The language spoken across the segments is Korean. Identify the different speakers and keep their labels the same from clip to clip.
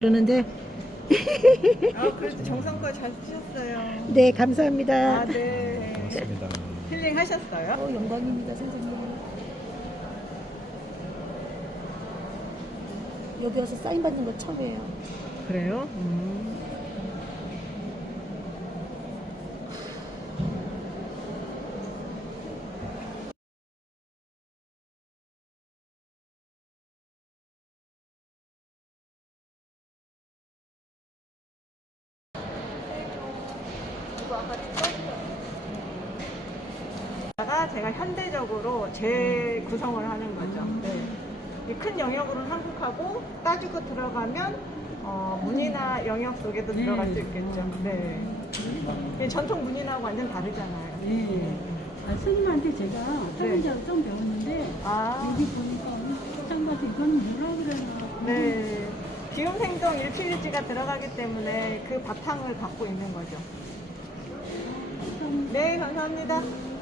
Speaker 1: 그러는데
Speaker 2: 그래도 정성껏 잘 쓰셨어요.
Speaker 1: 네 감사합니다.
Speaker 2: 아, 네.
Speaker 3: 고맙습니다.
Speaker 2: 힐링 하셨어요?
Speaker 1: 영광입니다 선생님. 여기 와서 사인 받는 거 처음이에요.
Speaker 2: 그래요? 제가 현대적으로 재구성을 하는 거죠. 네. 이 큰 영역으로는 한국하고 따지고 들어가면 문이나 영역 속에도 들어갈 수 있겠죠. 네. 이 전통 문인하고 완전 다르잖아요.
Speaker 4: 네. 스님한테 제가 사문자를 좀 배웠는데 여기 보니까 장한테 이건 뭐라 그러나.
Speaker 2: 네. 기음생동 일필일지가 들어가기 때문에 그 바탕을 갖고 있는 거죠. 네, 감사합니다.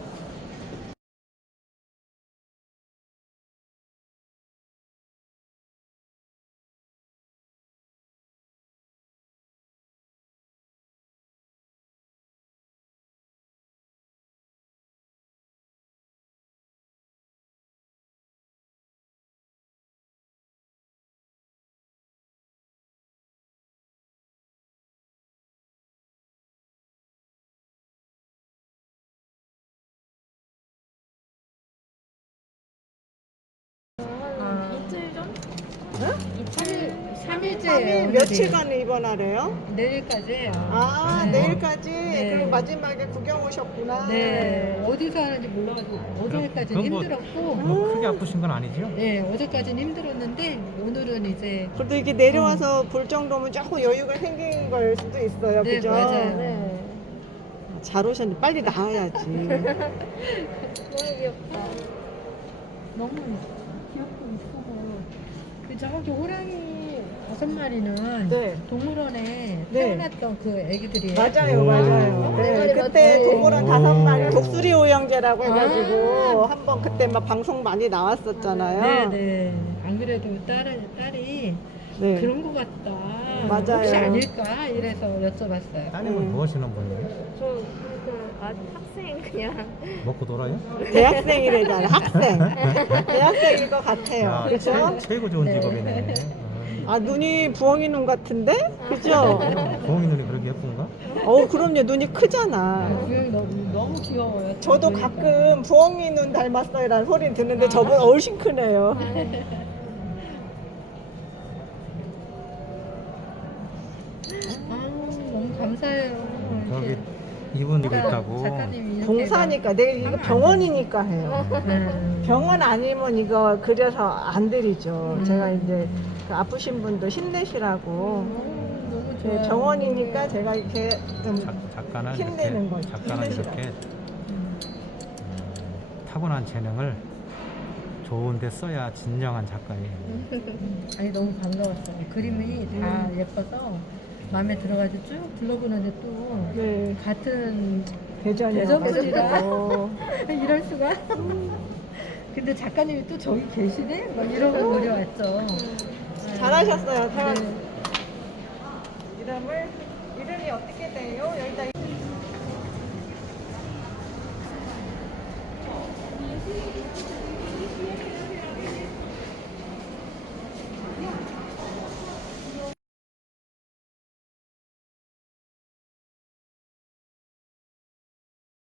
Speaker 5: 이틀 전?
Speaker 2: 응?
Speaker 5: 3일째예요.
Speaker 2: 며칠간 입원하래요?
Speaker 5: 내일까지예요.
Speaker 2: 내일까지?
Speaker 5: 네.
Speaker 2: 그럼 마지막에 구경 오셨구나.
Speaker 5: 네. 어디서 하는지 몰라가지고 어제까지는
Speaker 3: 그럼 뭐-
Speaker 5: 힘들었고,
Speaker 3: 뭐 크게 아프신 건 아니죠?
Speaker 5: 네, 어제까지는 힘들었는데 오늘은 이제
Speaker 2: 그래도 이게 내려와서 볼 정도면 조금 여유가 생긴 걸 수도 있어요.
Speaker 5: 네,
Speaker 2: 그죠?
Speaker 5: 맞아요.
Speaker 2: 네. 잘 오셨는데 빨리 나와야지.
Speaker 5: 너무 귀엽다. 너무 귀엽고 이쁘고 그 저기 호랑이 5마리는
Speaker 2: 네.
Speaker 5: 동물원에
Speaker 2: 네.
Speaker 5: 태어났던 그 애기들이에요.
Speaker 2: 맞아요,
Speaker 3: 오.
Speaker 2: 맞아요. 네,
Speaker 5: 네,
Speaker 2: 그때
Speaker 5: 맞아요.
Speaker 2: 동물원 5마리 독수리 오형제라고 해가지고
Speaker 5: 아.
Speaker 2: 한번 그때 막 방송 많이 나왔었잖아요.
Speaker 5: 네네. 안 그래도 딸이
Speaker 2: 네.
Speaker 5: 그런 것 같다.
Speaker 2: 맞아요.
Speaker 5: 혹시 아닐까? 이래서 여쭤봤어요.
Speaker 3: 따님은 뭐 하시는 분이에요?
Speaker 6: 저 학생 그냥
Speaker 3: 먹고 놀아요?
Speaker 2: 대학생이래잖아, 학생. 대학생일 것 같아요.
Speaker 3: 야,
Speaker 2: 그죠?
Speaker 3: 최고 좋은
Speaker 5: 네.
Speaker 3: 직업이네.
Speaker 2: 눈이 부엉이 눈 같은데? 그죠?
Speaker 3: 부엉이 눈이 그렇게 예쁜가?
Speaker 2: 그럼요. 눈이 크잖아.
Speaker 5: 너무 귀여워요.
Speaker 2: 저도
Speaker 5: 보니까.
Speaker 2: 가끔 부엉이 눈 닮았어요 라는 소리는 듣는데 저보다 훨씬 크네요.
Speaker 5: 너무 감사해요.
Speaker 3: 저기
Speaker 5: 이렇게
Speaker 3: 이분 이거 있다고.
Speaker 5: 작가님이 이렇게
Speaker 2: 봉사니까 내가 이거 병원이니까 해요. 병원 아니면 이거 그래서 안 드리죠. 제가 이제 그 아프신 분도 힘내시라고.
Speaker 5: 너무
Speaker 2: 네,
Speaker 5: 좋아요.
Speaker 2: 병원이니까 제가 이렇게 좀
Speaker 3: 작가는
Speaker 2: 힘내는
Speaker 3: 이렇게,
Speaker 2: 거죠.
Speaker 3: 작가는
Speaker 2: 힘내시라고.
Speaker 3: 이렇게 타고난 재능을 좋은데 써야 진정한 작가예요.
Speaker 5: 아니 너무 반가웠어요. 그림이 다 예뻐서 마음에 들어가지고 쭉 둘러보는데 또
Speaker 2: 네,
Speaker 5: 같은
Speaker 2: 대전이요.
Speaker 5: 대전분이라 이럴 수가. 근데 작가님이 또 저기 계시네? 막 이러고 노려왔죠.
Speaker 2: 잘하셨어요. 태원.
Speaker 5: 네.
Speaker 2: 이름이 어떻게 돼요? 여기다